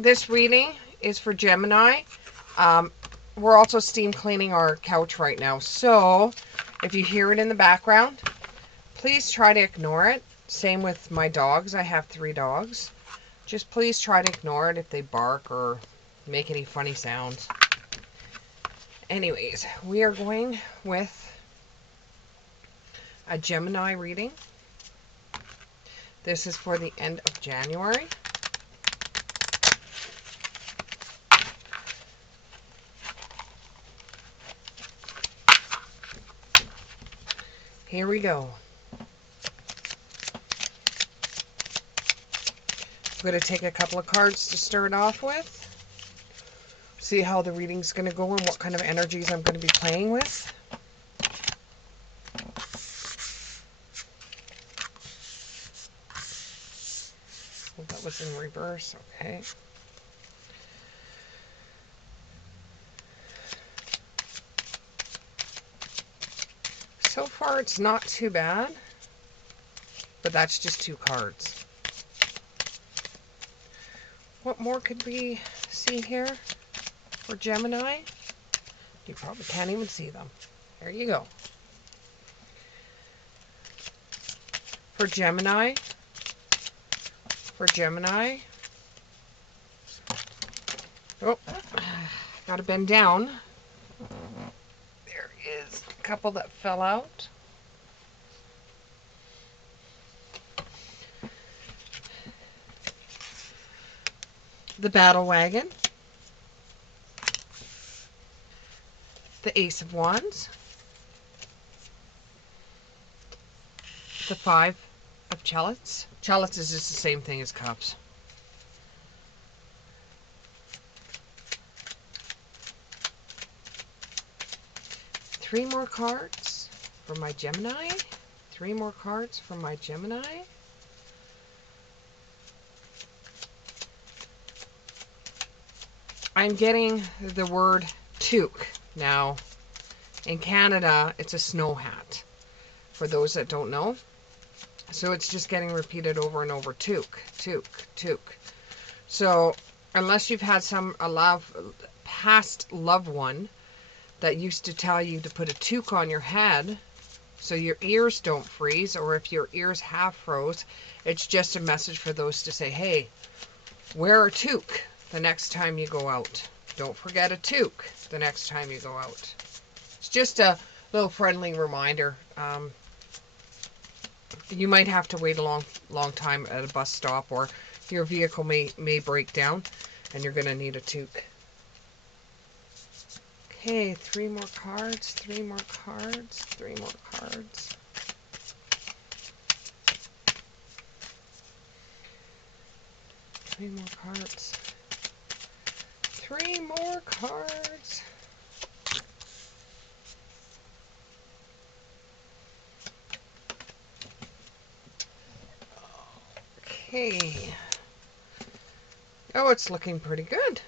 This reading is for Gemini. We're also steam cleaning our couch right now. So if you hear it in the background, please try to ignore it. Same with my dogs. I have 3 dogs. Just please try to ignore it if they bark or make any funny sounds. Anyways, we are going with a Gemini reading. This is for the end of January. Here we go. I'm going to take a couple of cards to start off with. See how the reading's going to go and what kind of energies I'm going to be playing with. Oh, that was in reverse. Okay. So far, it's not too bad, but that's just 2 cards. What more could we see here for Gemini? You probably can't even see them. There you go. For Gemini, oh, gotta bend down. There is a couple that fell out. The Battle Wagon, the Ace of Wands, the 5 of Chalice. Chalice is just the same thing as Cups. Three more cards for my Gemini. 3 more cards for my Gemini. I'm getting the word toque. Now, in Canada, it's a snow hat, for those that don't know. So it's just getting repeated over and over. Toque, toque, toque. So unless you've had a past loved one that used to tell you to put a toque on your head so your ears don't freeze, or if your ears have froze, it's just a message for those to say, hey, wear a toque the next time you go out. Don't forget a toque the next time you go out. It's just a little friendly reminder. You might have to wait a long time at a bus stop, or your vehicle may break down and you're going to need a toque. Okay, 3 more cards, 3 more cards, 3 more cards. Three more cards. 3 more cards. Okay. Oh, it's looking pretty good.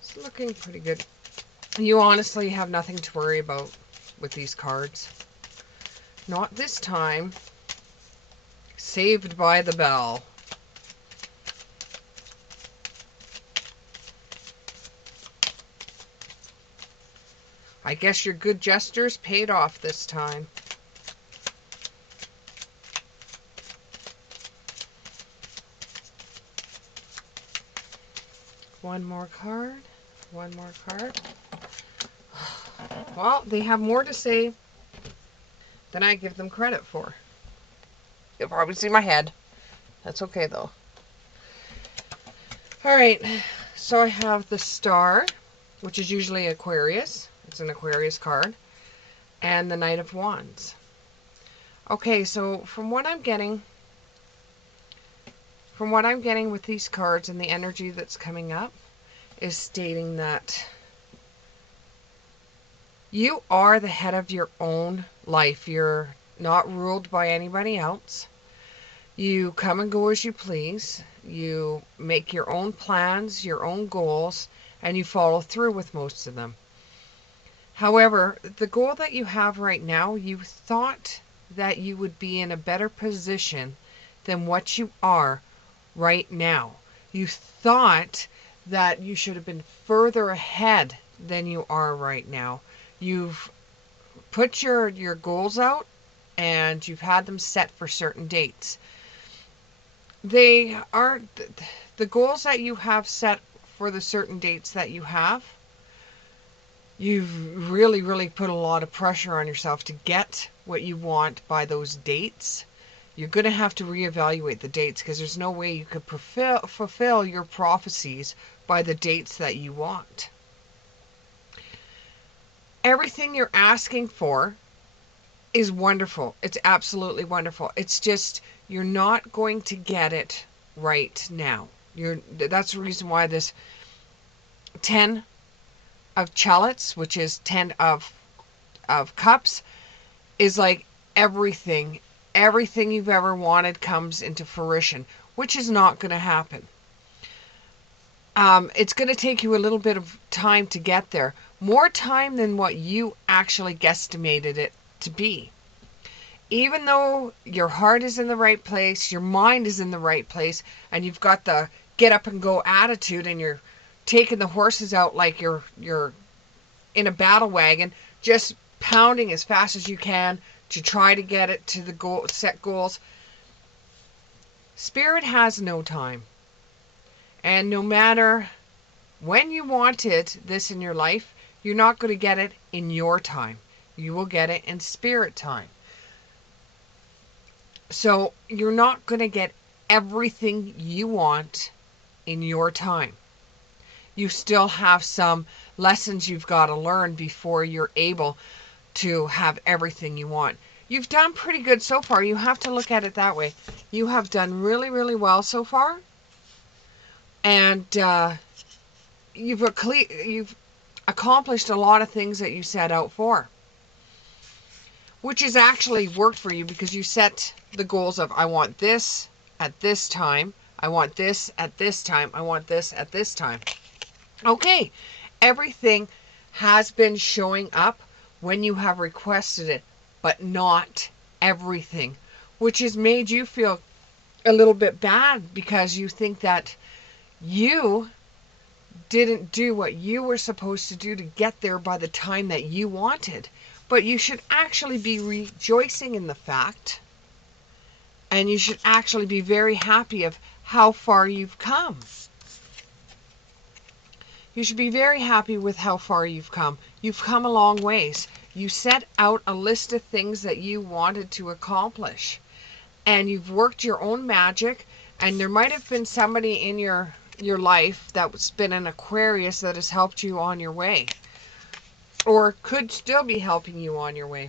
It's looking pretty good. You honestly have nothing to worry about with these cards. Not this time. Saved by the bell. I guess your good gestures paid off this time. One more card. One more card. Well, they have more to say than I give them credit for. You'll probably see my head. That's okay, though. Alright, so I have the Star, which is usually Aquarius. It's an Aquarius card. And the Knight of Wands. Okay, so from what I'm getting with these cards and the energy that's coming up is stating that you are the head of your own life. You're not ruled by anybody else. You come and go as you please. You make your own plans, your own goals, and you follow through with most of them. However, the goal that you have right now, you thought that you would be in a better position than what you are right now. You thought that you should have been further ahead than you are right now. You've put your goals out and you've had them set for certain dates. They are the goals that you have set for the certain dates that you have. You've really put a lot of pressure on yourself to get what you want by those dates. You're going to have to reevaluate the dates, because there's no way you could fulfill your prophecies by the dates that you want. Everything you're asking for is wonderful. It's absolutely wonderful. It's just you're not going to get it right now. That's the reason why this 10 of chalice, which is 10 of cups, is like everything you've ever wanted comes into fruition, which is not going to happen. It's going to take you a little bit of time to get there. More time than what you actually guesstimated it to be. Even though your heart is in the right place, your mind is in the right place, and you've got the get up and go attitude, and you're taking the horses out like you're in a battle wagon, just pounding as fast as you can to try to get it to the set goals. Spirit has no time. And no matter when you wanted this in your life, you're not going to get it in your time. You will get it in spirit time. So you're not going to get everything you want in your time. You still have some lessons you've got to learn before you're able to have everything you want. You've done pretty good so far. You have to look at it that way. You have done really well so far. And you've accomplished a lot of things that you set out for, which has actually worked for you, because you set the goals of, I want this at this time, I want this at this time, I want this at this time. Okay, everything has been showing up when you have requested it, but not everything, which has made you feel a little bit bad, because you think that you didn't do what you were supposed to do to get there by the time that you wanted. But you should actually be rejoicing in the fact, and you should actually be very happy of how far you've come. You should be very happy with how far you've come. You've come a long ways. You set out a list of things that you wanted to accomplish, and you've worked your own magic, and there might have been somebody in your life that's been an Aquarius that has helped you on your way, or could still be helping you on your way.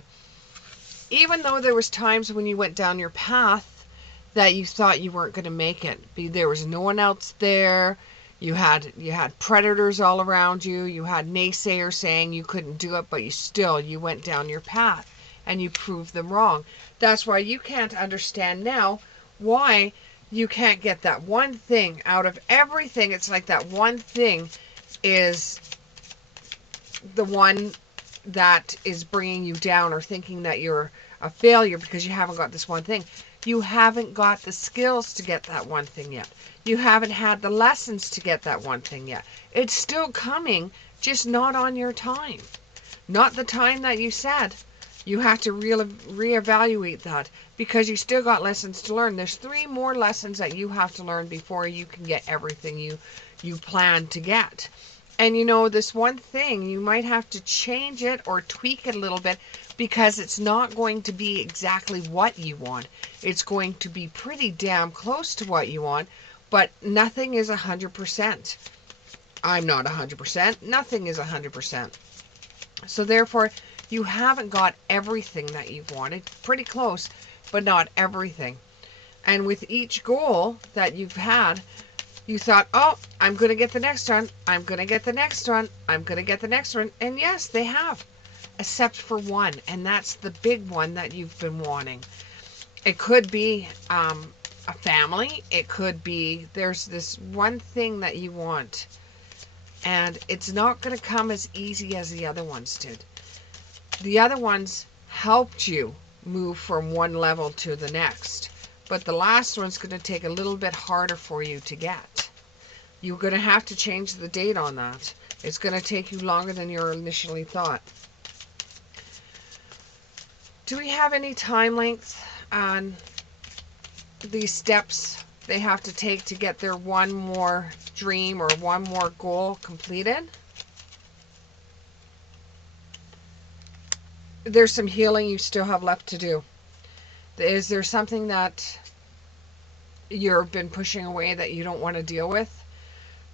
Even though there was times when you went down your path that you thought you weren't going to make it. There was no one else there. You had predators all around you. You had naysayers saying you couldn't do it, but you went down your path, and you proved them wrong. That's why you can't understand now why you can't get that one thing out of everything. It's like that one thing is the one that is bringing you down, or thinking that you're a failure because you haven't got this one thing. You haven't got the skills to get that one thing yet. You haven't had the lessons to get that one thing yet. It's still coming, just not on your time. Not the time that you said. You have to reevaluate that, because you still got lessons to learn. There's 3 more lessons that you have to learn before you can get everything you plan to get. And this one thing, you might have to change it or tweak it a little bit, because it's not going to be exactly what you want. It's going to be pretty damn close to what you want, but nothing is 100%. I'm not 100%. Nothing is 100%. So therefore, you haven't got everything that you've wanted. Pretty close, but not everything. And with each goal that you've had, you thought, oh, I'm going to get the next one. I'm going to get the next one. I'm going to get the next one. And yes, they have. Except for one. And that's the big one that you've been wanting. It could be a family. It could be there's this one thing that you want. And it's not going to come as easy as the other ones did. The other ones helped you move from one level to the next. But the last one's going to take a little bit harder for you to get. You're going to have to change the date on that. It's going to take you longer than you initially thought. Do we have any time length on these steps they have to take to get their one more dream or one more goal completed? There's some healing you still have left to do. Is there something that you've been pushing away that you don't want to deal with?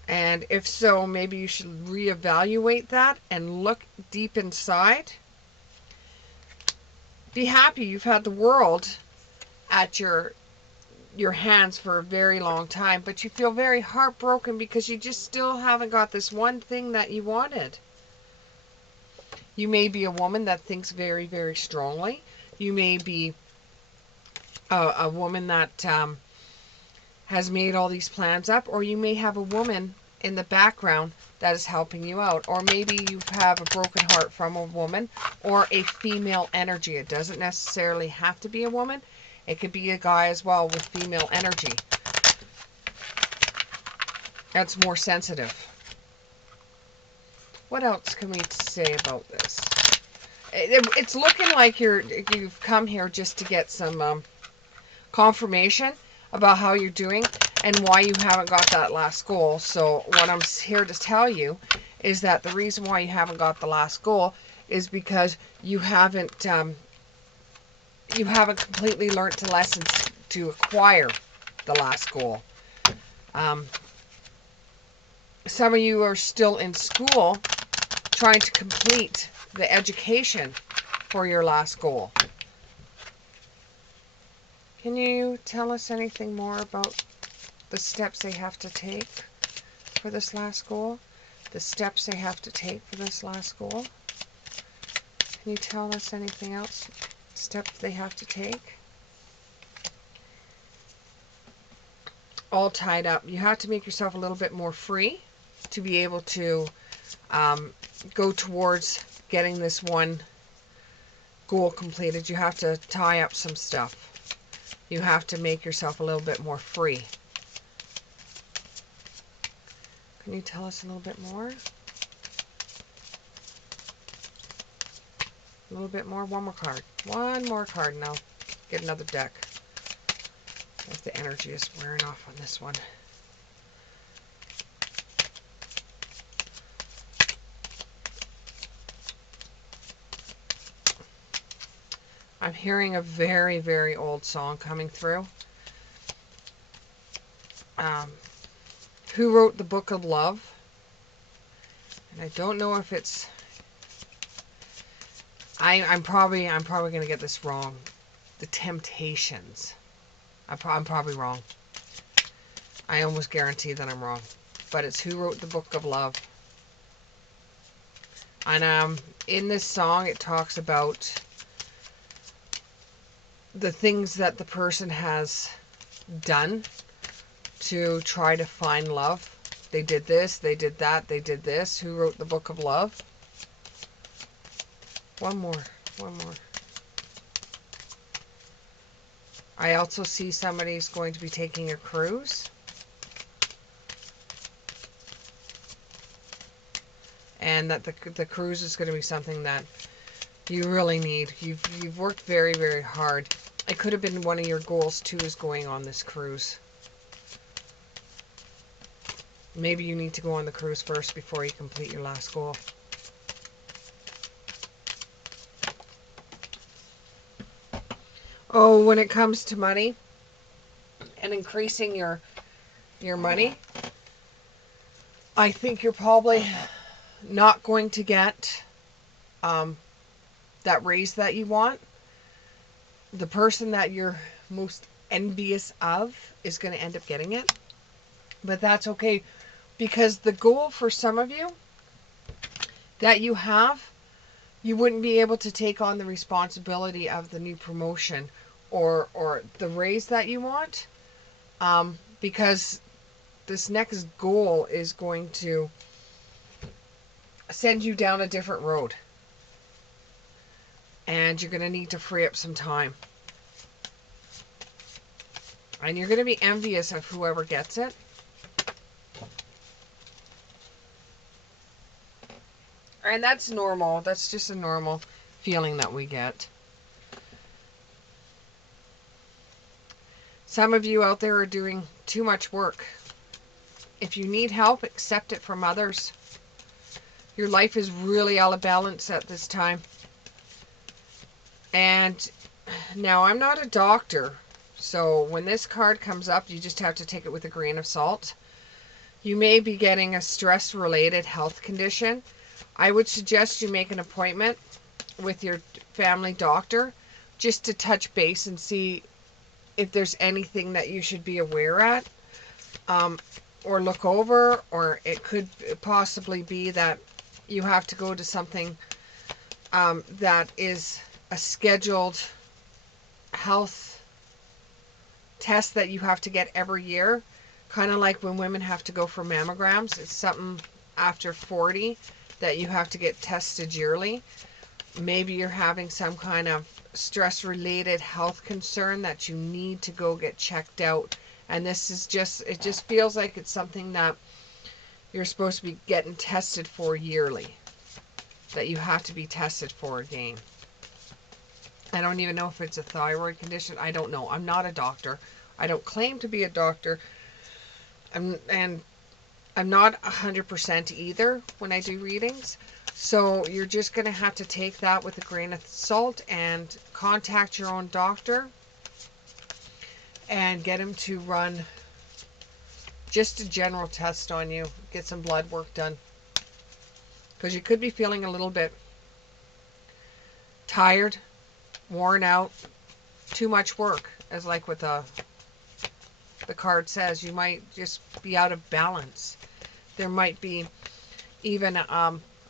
And if so, maybe you should reevaluate that and look deep inside. Be happy you've had the world at your hands for a very long time, but you feel very heartbroken because you just still haven't got this one thing that you wanted. You may be a woman that thinks very, very strongly. You may be a woman that has made all these plans up, or you may have a woman in the background that is helping you out, or maybe you have a broken heart from a woman or a female energy. It doesn't necessarily have to be a woman. It could be a guy as well with female energy. That's more sensitive. What else can we say about this? It's looking like you've come here just to get some confirmation about how you're doing and why you haven't got that last goal. So what I'm here to tell you is that the reason why you haven't got the last goal is because you haven't completely learned the lessons to acquire the last goal. Some of you are still in school trying to complete the education for your last goal. Can you tell us anything more about the steps they have to take for this last goal? The steps they have to take for this last goal? Can you tell us anything else? Steps they have to take? All tied up. You have to make yourself a little bit more free to be able to go towards getting this one goal completed. You have to tie up some stuff. You have to make yourself a little bit more free. Can you tell us a little bit more? A little bit more? One more card. One more card and I'll get another deck. If the energy is wearing off on this one. I'm hearing a very, very old song coming through. Who wrote the Book of Love? And I don't know if it's... I'm probably going to get this wrong. The Temptations. I'm probably wrong. I almost guarantee that I'm wrong. But it's Who Wrote the Book of Love. And in this song it talks about the things that the person has done to try to find love. They did this, they did that, they did this. Who wrote the Book of Love? One more. I also see somebody's going to be taking a cruise. And that the cruise is going to be something that you really need. You've worked very, very hard. It could have been one of your goals too, is going on this cruise. Maybe you need to go on the cruise first before you complete your last goal. Oh, when it comes to money and increasing your money, I think you're probably not going to get that raise that you want. The person that you're most envious of is going to end up getting it. But that's okay, because the goal for some of you that you have, you wouldn't be able to take on the responsibility of the new promotion or the raise that you want, because this next goal is going to send you down a different road. And you're going to need to free up some time. And you're going to be envious of whoever gets it. And that's normal. That's just a normal feeling that we get. Some of you out there are doing too much work. If you need help, accept it from others. Your life is really out of balance at this time. And now, I'm not a doctor, so when this card comes up, you just have to take it with a grain of salt. You may be getting a stress-related health condition. I would suggest you make an appointment with your family doctor just to touch base and see if there's anything that you should be aware at, or look over, or it could possibly be that you have to go to something that is a scheduled health test that you have to get every year, kind of like when women have to go for mammograms. It's something after 40 that you have to get tested yearly. Maybe you're having some kind of stress-related health concern that you need to go get checked out. And this is just, it just feels like it's something that you're supposed to be getting tested for yearly, that you have to be tested for again. I don't even know if it's a thyroid condition. I don't know. I'm not a doctor. I don't claim to be a doctor. And I'm not 100% either when I do readings. So you're just going to have to take that with a grain of salt and contact your own doctor and get him to run just a general test on you. Get some blood work done. Because you could be feeling a little bit tired, worn out, too much work, as like what the card says. You might just be out of balance. There might be even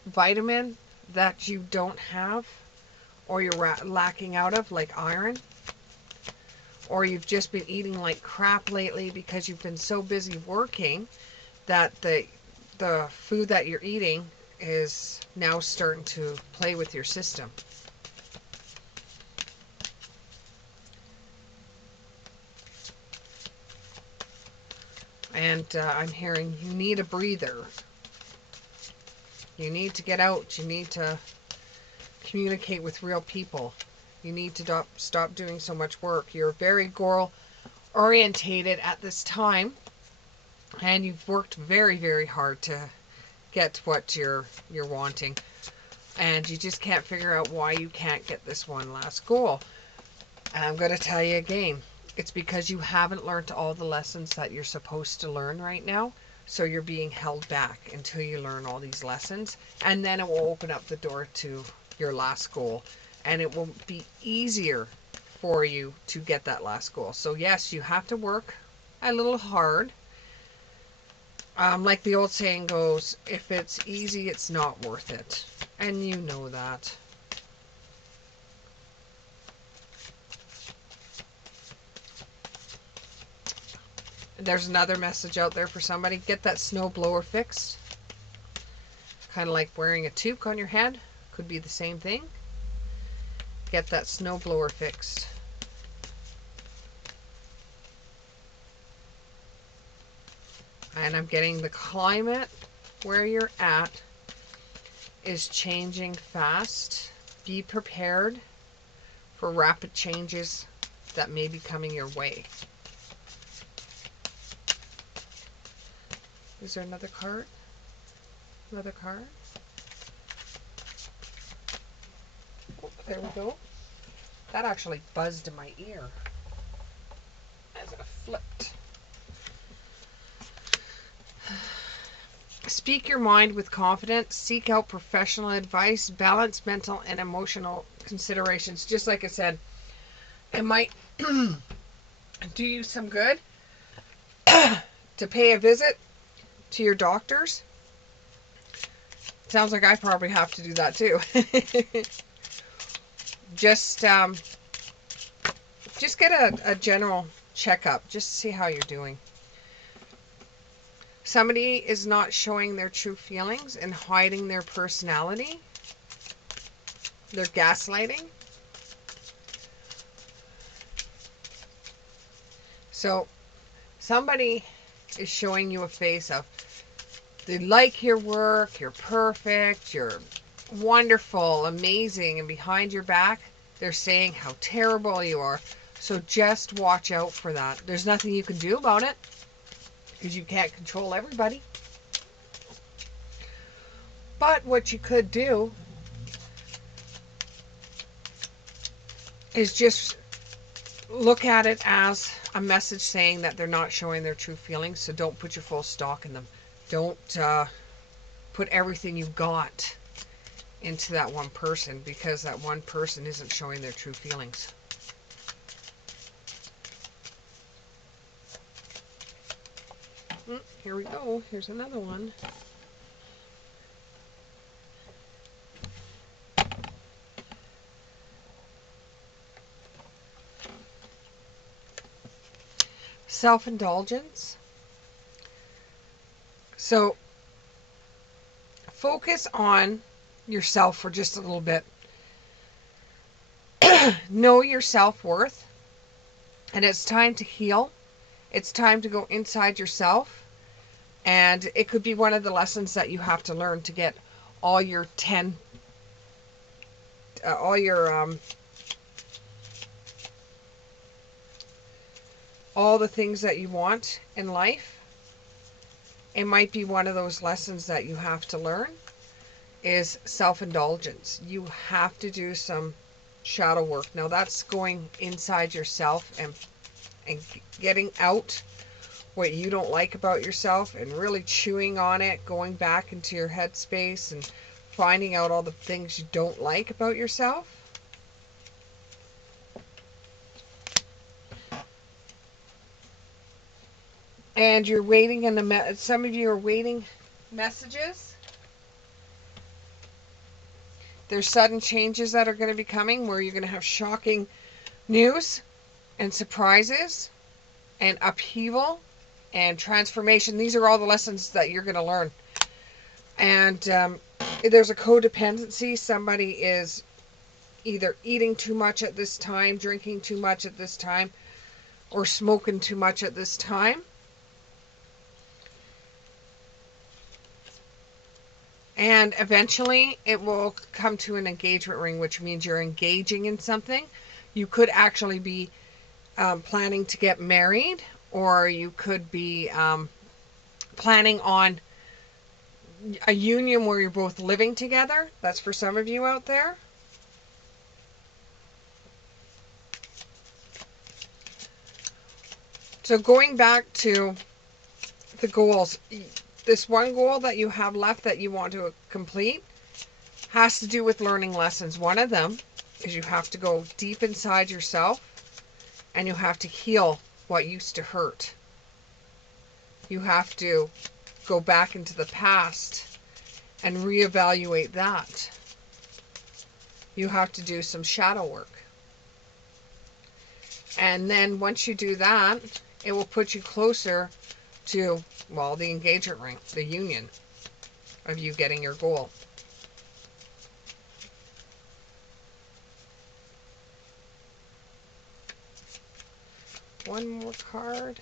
vitamin that you don't have, or you're lacking out of, like iron, or you've just been eating like crap lately because you've been so busy working that the food that you're eating is now starting to play with your system. And I'm hearing you need a breather. You need to get out. You need to communicate with real people. You need to stop doing so much work. You're very goal orientated at this time, and you've worked very, very hard to get what you're wanting, and you just can't figure out why you can't get this one last goal. And I'm going to tell you again, it's because you haven't learned all the lessons that you're supposed to learn right now. So you're being held back until you learn all these lessons, and then it will open up the door to your last goal, and it will be easier for you to get that last goal. So yes, you have to work a little hard. Like the old saying goes, if it's easy, it's not worth it. And you know that. There's another message out there for somebody. Get that snow blower fixed. Kind of like wearing a toque on your head. Could be the same thing. Get that snow blower fixed. And I'm getting the climate where you're at is changing fast. Be prepared for rapid changes that may be coming your way. Is there another card? Another card? Oh, there we go. That actually buzzed in my ear as it flipped. Speak your mind with confidence. Seek out professional advice. Balance mental and emotional considerations. Just like I said, it might do you some good to pay a visit to your doctors. Sounds like I probably have to do that too. Just get a general checkup. Just see how you're doing. Somebody is not showing their true feelings and hiding their personality. They're gaslighting. So somebody is showing you a face of they like your work, you're perfect, you're wonderful, amazing, and behind your back, they're saying how terrible you are. So just watch out for that. There's nothing you can do about it because you can't control everybody. But what you could do is just look at it as a message saying that they're not showing their true feelings. So don't put your full stock in them. Don't put everything you've got into that one person, because that one person isn't showing their true feelings. Here we go. Here's another one. Self-indulgence. So focus on yourself for just a little bit. Know your self-worth, and it's time to heal. It's time to go inside yourself, and it could be one of the lessons that you have to learn to get all your all the things that you want in life. It might be one of those lessons that you have to learn is self-indulgence. You have to do some shadow work. Now that's going inside yourself and getting out what you don't like about yourself and really chewing on it, going back into your headspace and finding out all the things you don't like about yourself. And you're waiting in some of you are waiting messages. There's sudden changes that are going to be coming where you're going to have shocking news and surprises and upheaval and transformation. These are all the lessons that you're going to learn. And there's a codependency. Somebody is either eating too much at this time, drinking too much at this time, or smoking too much at this time. And eventually it will come to an engagement ring, which means you're engaging in something. You could actually be planning to get married, or you could be planning on a union where you're both living together. That's for some of you out there. So going back to the goals, this one goal that you have left that you want to complete has to do with learning lessons. One of them is you have to go deep inside yourself and you have to heal what used to hurt. You have to go back into the past and reevaluate that. You have to do some shadow work. And then once you do that, it will put you closer to, well, the engagement ring, the union of you getting your goal. One more card.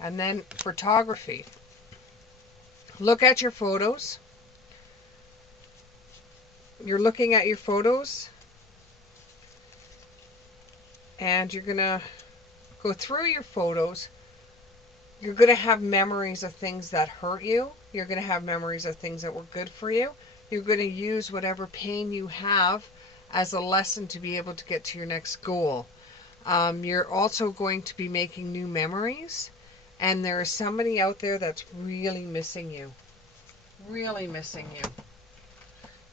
And then photography. Look at your photos. You're looking at your photos and you're going to go through your photos. You're going to have memories of things that hurt you. You're going to have memories of things that were good for you. You're going to use whatever pain you have as a lesson to be able to get to your next goal. You're also going to be making new memories. And there is somebody out there that's really missing you. Really missing you.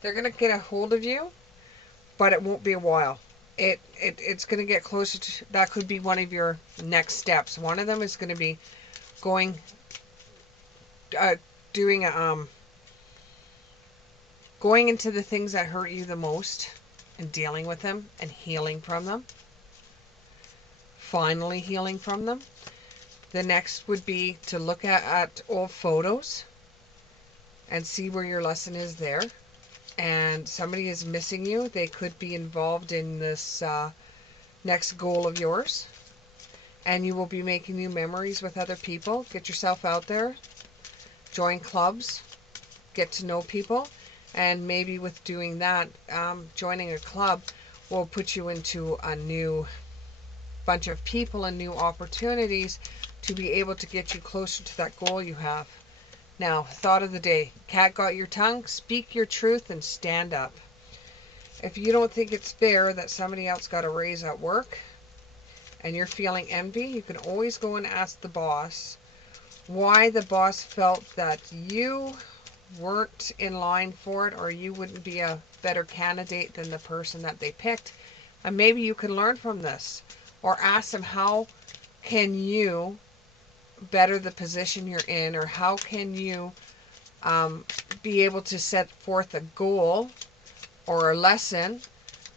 They're going to get a hold of you, but it won't be a while. It's going to get closer to, that could be one of your next steps. One of them is going to be going, going into the things that hurt you the most and dealing with them and healing from them. Finally healing from them. The next would be to look at old photos and see where your lesson is there. And somebody is missing you. They could be involved in this next goal of yours. And you will be making new memories with other people. Get yourself out there. Join clubs. Get to know people. And maybe with doing that, joining a club will put you into a new bunch of people and new opportunities to be able to get you closer to that goal you have. Now, thought of the day. Cat got your tongue? Speak your truth and stand up. If you don't think it's fair that somebody else got a raise at work and you're feeling envy, you can always go and ask the boss why the boss felt that you weren't in line for it, or you wouldn't be a better candidate than the person that they picked. And maybe you can learn from this, or ask them, how can you better the position you're in, or how can you be able to set forth a goal or a lesson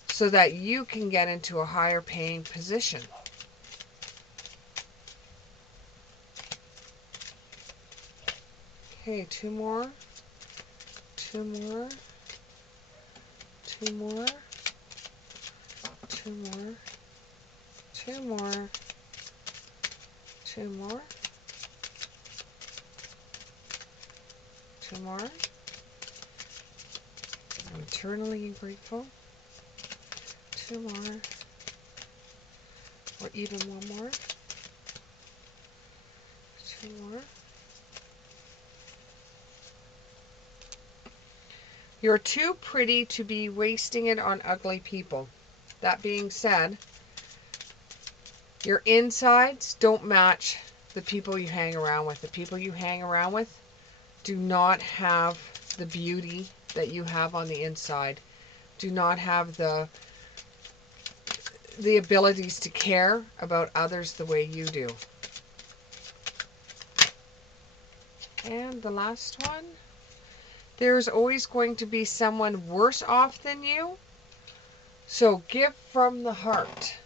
so that you can get into a higher paying position. Okay, two more, two more, two more, two more, two more, two more, two more. I'm eternally grateful. Two more, or even one more. Two more. You're too pretty to be wasting it on ugly people. That being said, your insides don't match the people you hang around with. The people you hang around with do not have the beauty that you have on the inside. Do not have the abilities to care about others the way you do. And the last one. There's always going to be someone worse off than you. So give from the heart.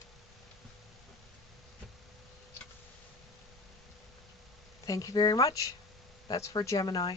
Thank you very much. That's for Gemini.